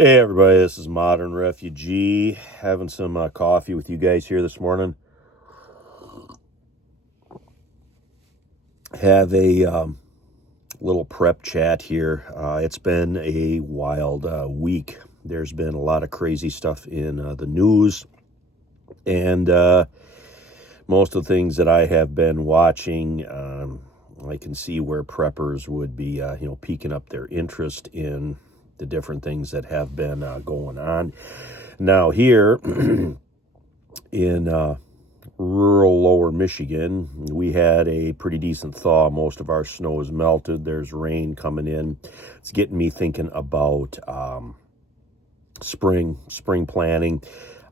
Hey everybody, this is Modern Refugee, having some coffee with you guys here this morning. Have a little prep chat here. It's been a wild week. There's been a lot of crazy stuff in the news, and most of the things that I have been watching, I can see where preppers would be, piquing up their interest in the different things that have been going on. Now here in rural lower Michigan, we had a pretty decent thaw. Most of our snow is melted. There's rain coming in. It's getting me thinking about spring planting.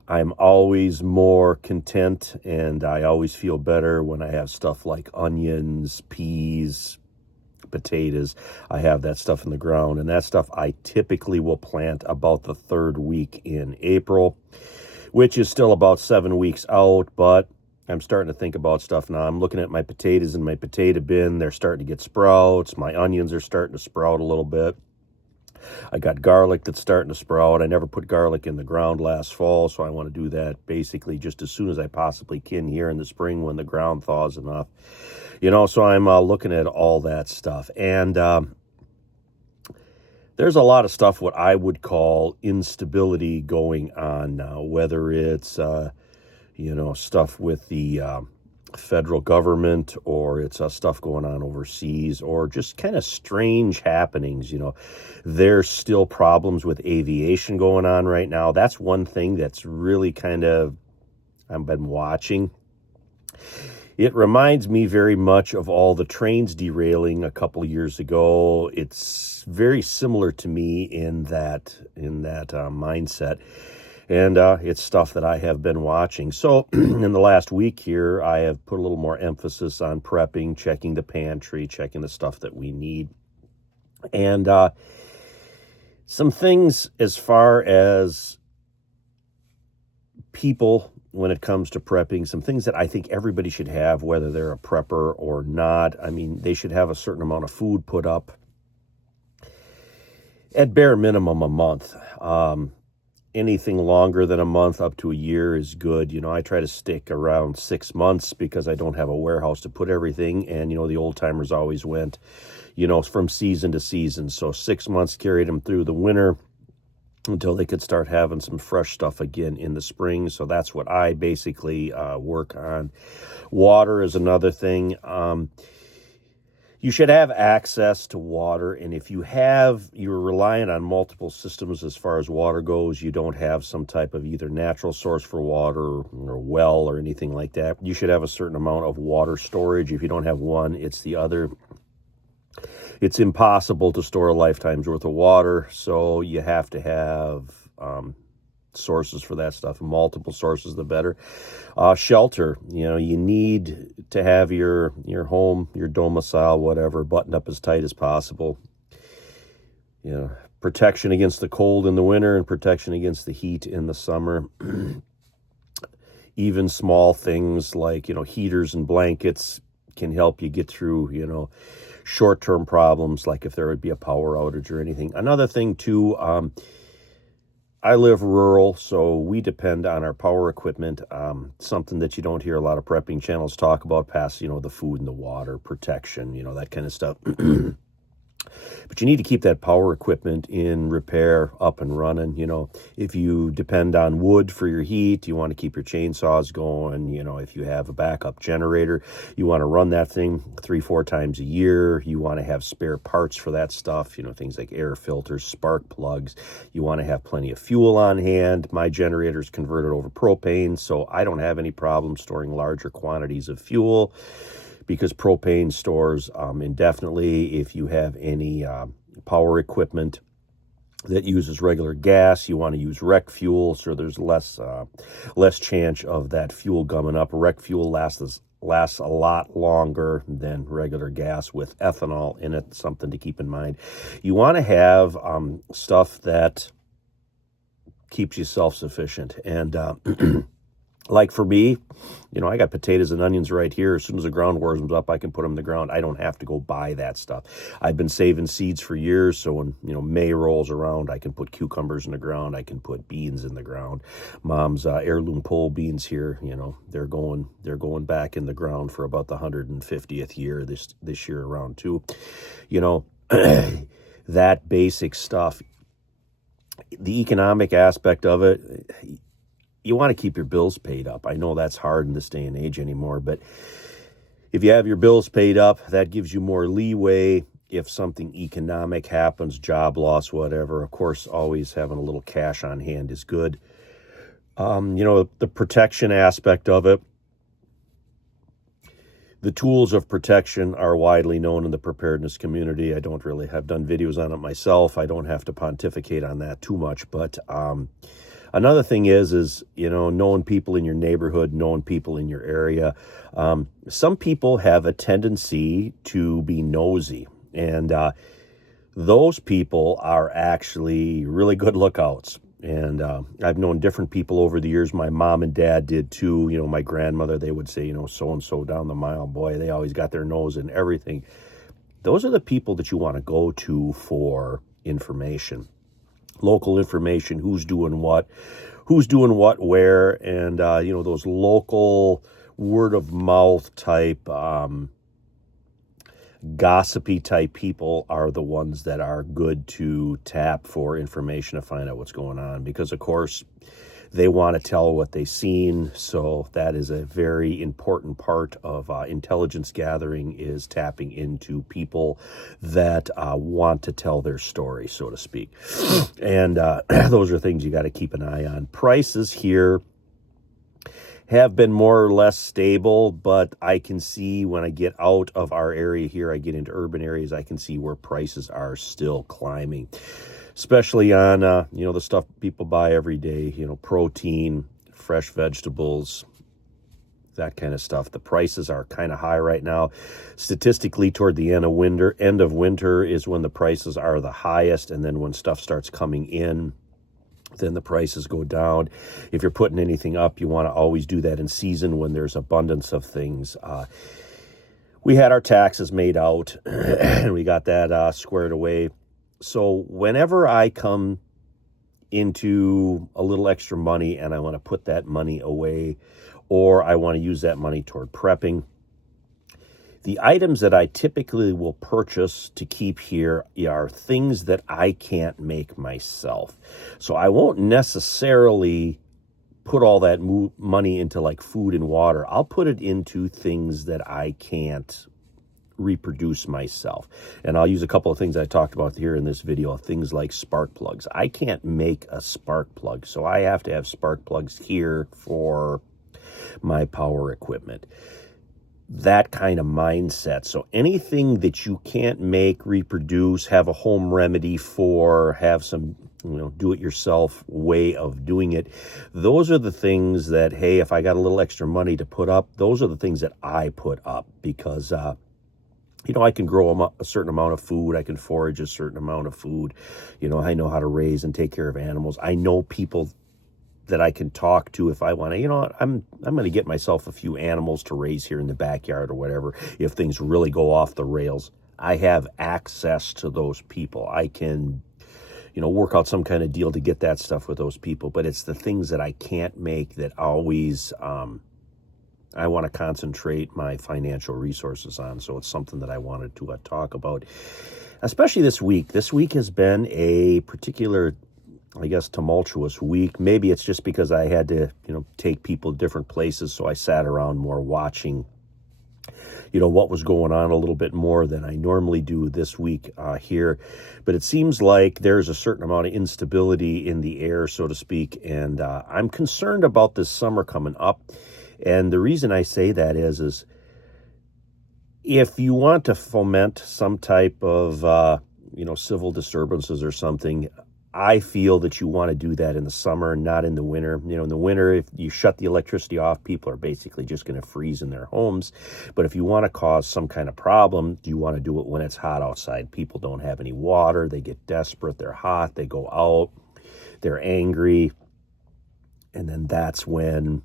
I'm always more content, and I always feel better when I have stuff like onions, peas, potatoes. I have that stuff in the ground, and that stuff I typically will plant about the third week in April, which is still about 7 weeks out, but I'm starting to think about stuff now. I'm looking at my potatoes in my potato bin. They're starting to get sprouts. My onions are starting to sprout a little bit. I got garlic that's starting to sprout. I never put garlic in the ground last fall, so I want to do that basically just as soon as I possibly can here in the spring when the ground thaws enough. So I'm looking at all that stuff. And there's a lot of stuff what I would call instability going on now, whether it's, stuff with the federal government, or it's stuff going on overseas, or just kind of strange happenings. There's still problems with aviation going on right now. That's one thing that's really I've been watching. It reminds me very much of all the trains derailing a couple of years ago. It's very similar to me in that mindset. And it's stuff that I have been watching. So in the last week here, I have put a little more emphasis on prepping, checking the pantry, checking the stuff that we need. And some things as far as people, when it comes to prepping, some things that I think everybody should have, whether they're a prepper or not. I mean, they should have a certain amount of food put up, at bare minimum a month. Anything longer than a month up to a year is good. I try to stick around 6 months because I don't have a warehouse to put everything. And, the old timers always went, from season to season. So 6 months carried them through the winter until they could start having some fresh stuff again in the spring. So that's what I basically work on. Water is another thing. You should have access to water, and if you're relying on multiple systems as far as water goes, you don't have some type of either natural source for water or well or anything like that, you should have a certain amount of water storage. If you don't have one, it's the other. It's impossible to store a lifetime's worth of water, so you have to have sources for that stuff. Multiple sources, the better. Shelter, you need to have your home, your domicile, whatever, buttoned up as tight as possible. Protection against the cold in the winter and protection against the heat in the summer. Even small things like, heaters and blankets can help you get through, short-term problems, like if there would be a power outage or anything. Another thing too, I live rural, so we depend on our power equipment, something that you don't hear a lot of prepping channels talk about, past, the food and the water protection, that kind of stuff. But you need to keep that power equipment in repair, up and running. If you depend on wood for your heat, you want to keep your chainsaws going. If you have a backup generator, you want to run that thing 3-4 times a year. You want to have spare parts for that stuff, things like air filters, spark plugs. You want to have plenty of fuel on hand. My generator's converted over propane, so I don't have any problem storing larger quantities of fuel, because propane stores indefinitely. If you have any power equipment that uses regular gas, you want to use rec fuel, so there's less chance of that fuel gumming up. Rec fuel lasts a lot longer than regular gas with ethanol in it, something to keep in mind. You want to have stuff that keeps you self-sufficient. And Like for me, I got potatoes and onions right here. As soon as the ground warms up, I can put them in the ground. I don't have to go buy that stuff. I've been saving seeds for years, so when, May rolls around, I can put cucumbers in the ground. I can put beans in the ground. Mom's heirloom pole beans here, they're going back in the ground for about the 150th year this year around too. That basic stuff. The economic aspect of it, you want to keep your bills paid up. I know that's hard in this day and age anymore, but if you have your bills paid up, that gives you more leeway if something economic happens, job loss, whatever. Of course, always having a little cash on hand is good. The protection aspect of it. The tools of protection are widely known in the preparedness community. I don't really have done videos on it myself. I don't have to pontificate on that too much, but another thing is knowing people in your neighborhood, knowing people in your area. Some people have a tendency to be nosy, and those people are actually really good lookouts. And I've known different people over the years. My mom and dad did too. My grandmother, they would say, so-and-so down the mile. Boy, they always got their nose in everything. Those are the people that you want to go to for information. Local information, who's doing what where, and those local word of mouth type gossipy type people are the ones that are good to tap for information to find out what's going on, because of course they want to tell what they've seen. So that is a very important part of intelligence gathering, is tapping into people that want to tell their story, so to speak. And those are things you got to keep an eye on. Prices here have been more or less stable, but I can see when I get out of our area here, I get into urban areas, I can see where prices are still climbing. Especially on, the stuff people buy every day, protein, fresh vegetables, that kind of stuff. The prices are kind of high right now. Statistically, toward the end of winter is when the prices are the highest, and then when stuff starts coming in, then the prices go down. If you're putting anything up, you want to always do that in season when there's abundance of things. We had our taxes made out, and we got that squared away. So whenever I come into a little extra money and I want to put that money away, or I want to use that money toward prepping, the items that I typically will purchase to keep here are things that I can't make myself. So I won't necessarily put all that money into like food and water. I'll put it into things that I can't reproduce myself. And I'll use a couple of things I talked about here in this video, things like spark plugs. I can't make a spark plug, so I have to have spark plugs here for my power equipment. That kind of mindset. So anything that you can't make, reproduce, have a home remedy for, have some do-it-yourself way of doing it, those are the things that, hey, if I got a little extra money to put up, those are the things that I put up, because I can grow a certain amount of food. I can forage a certain amount of food. I know how to raise and take care of animals. I know people that I can talk to if I want to. I'm going to get myself a few animals to raise here in the backyard or whatever. If things really go off the rails, I have access to those people. I can, work out some kind of deal to get that stuff with those people. But it's the things that I can't make that always I want to concentrate my financial resources on. So it's something that I wanted to talk about, especially this week. This week has been a particular, tumultuous week. Maybe it's just because I had to, take people to different places. So I sat around more watching, what was going on a little bit more than I normally do this week here. But it seems like there's a certain amount of instability in the air, so to speak. And I'm concerned about this summer coming up. And the reason I say that is if you want to foment some type of, civil disturbances or something, I feel that you want to do that in the summer, not in the winter. In the winter, if you shut the electricity off, people are basically just going to freeze in their homes. But if you want to cause some kind of problem, you want to do it when it's hot outside. People don't have any water. They get desperate. They're hot. They go out. They're angry. And then that's when,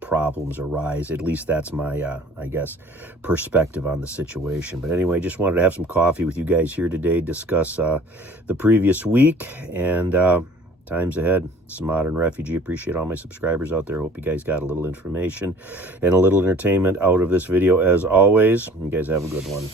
problems arise. At least that's my, I guess, perspective on the situation. But anyway, just wanted to have some coffee with you guys here today, discuss the previous week and times ahead. It's the Modern Refugee. Appreciate all my subscribers out there. Hope you guys got a little information and a little entertainment out of this video as always. You guys have a good one.